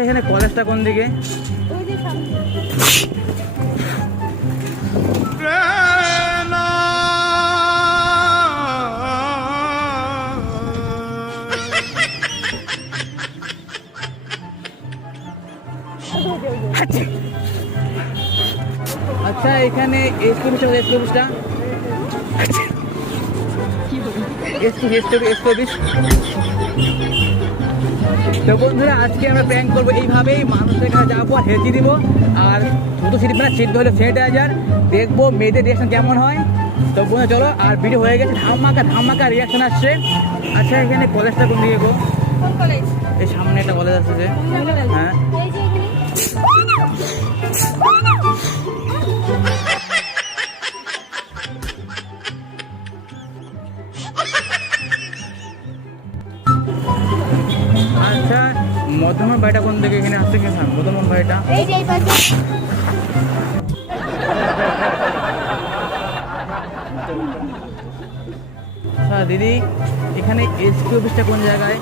এখানে কলেজটা কোন দিকে? ওই যে সামনে। আচ্ছা এখানে এসটা তো বন্ধুরা আজকে আমরা প্র্যাঙ্ক করবো এইভাবেই, মানুষের কাছে যাবো আর হেঁচে দিব আর দুটো সিট মানে সিট হলে সেনিটাইজার দেখবো মেয়েদের রিয়াকশন কেমন হয়। তো বন্ধু চলো, আর ভিডিও হয়ে গেছে, ধামাকা রিয়াকশন আসছে। আচ্ছা এখানে কলেজটা কোন দিকে গো? কোন কলেজ? এই সামনে একটা কলেজ আছে যে, হ্যাঁ এই যে এখানে। আচ্ছা মধ্যমন ভাইটা কোন দিকে এখানে আসছে কিনা? মধ্যমন ভাইটা এই যে এই পাশে। আচ্ছা দিদি এখানে এসপি অফিসটা কোন জায়গায়?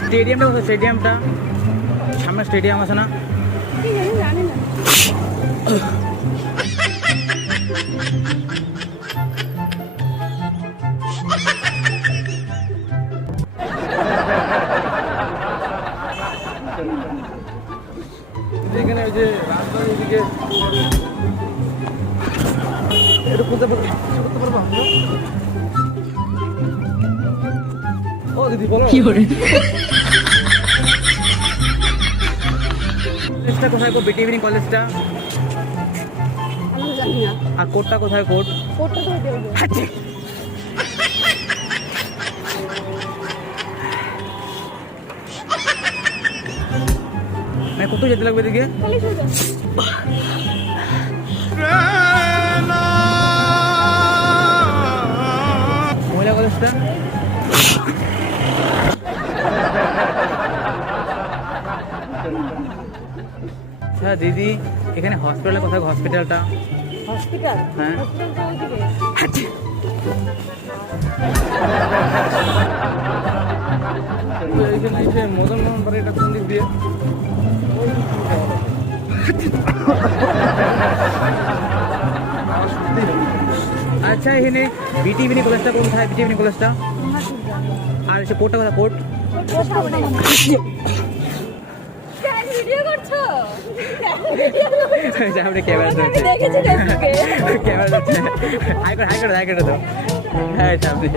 স্টেডিয়ামটা কোথায়? স্টেডিয়ামটা সামনে স্টেডিয়াম আছে না? কি জানি না। এখানে ওই যে রাস্তার এদিকে এটা করতে পারবো আমরা? ও দিদি বলো কি করে কলেজটা কোথায় গো? বিটি ইভিনিং কলেজটা। আমি জানি না। আর কোডটা কোথায়? কোড কোডটা তো দেবো। মানে কত যেতে লাগবে এদিকে? খালি সোজা। মহিলা কলেজটা। আচ্ছা দিদি এখানে হসপিটাল কোথায়? হসপিটালটা হসপিটাল? হ্যাঁ। হসপিটাল তো ওইদিকে। এখানে এসে মদন মোহন বাড়িটা কোন দিক দিয়ে? আচ্ছা এখানে বিটি ইভিনিং কলেজটা কোথায়? বিটি ইভিনিং কলেজটা। আর এসে কোডটা কোথায়? কোড ভিডিও করছো? আমরা ক্যামেরা ধরছি, দেখেছি ফেসবুকে। ক্যামেরা ধরছে। হাই করে দাও। হ্যাঁ সামনে